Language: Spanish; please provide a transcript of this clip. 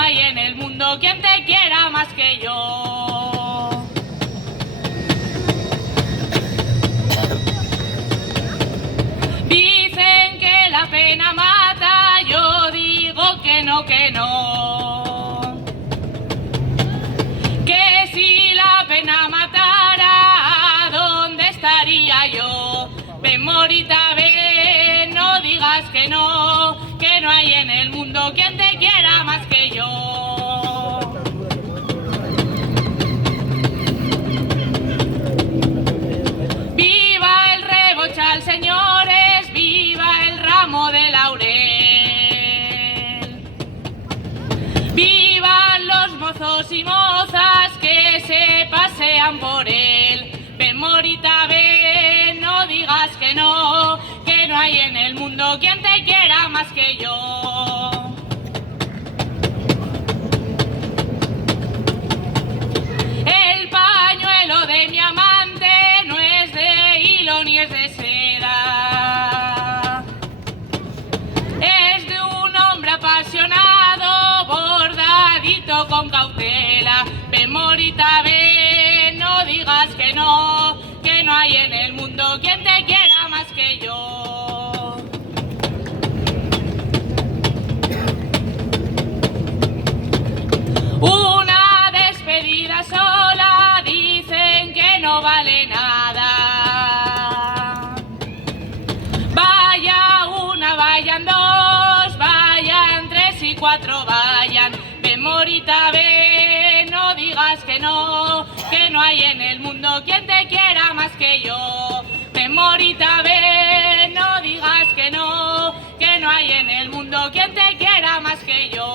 hay en el mundo quien te quiera más que yo. Dicen que la pena mata, yo digo que no, que no. Que si la pena matara, ¿dónde estaría yo? Ven, morita, ven, no digas que no hay en el mundo quien te quiera más que yo. Viva el rebochal, señores, viva el ramo de laurel. Vivan los mozos y mozas que se pasean por él. Ven, morita, ven, no digas que no hay en el mundo quien te quiera más que yo. El pañuelo de mi amante no es de hilo ni es de seda. Es de un hombre apasionado, bordadito con cautela. Ven, morita, ven, no digas que no hay en el mundo quien te quiera más que yo. Una despedida sola dicen que no vale nada. Vaya una, vayan dos, vayan tres y cuatro, vayan. Ven, morita, ven, no digas que no hay en el mundo quien te quiera más que yo. Ven, morita, ven, no digas que no hay en el mundo quien te quiera más que yo.